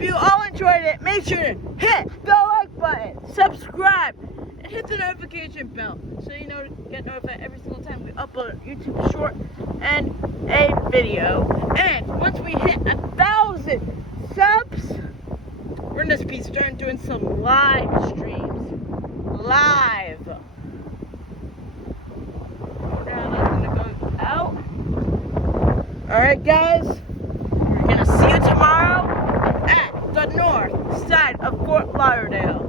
If you all enjoyed it, make sure to hit the like button, subscribe, and hit the notification bell so you know to get notified every single time we upload a YouTube short and a video. And once we hit 1,000 subs, we're gonna be starting doing some live streams. Live. Now that's gonna go out. Alright guys, we're gonna see you tomorrow at the north side of Fort Lauderdale.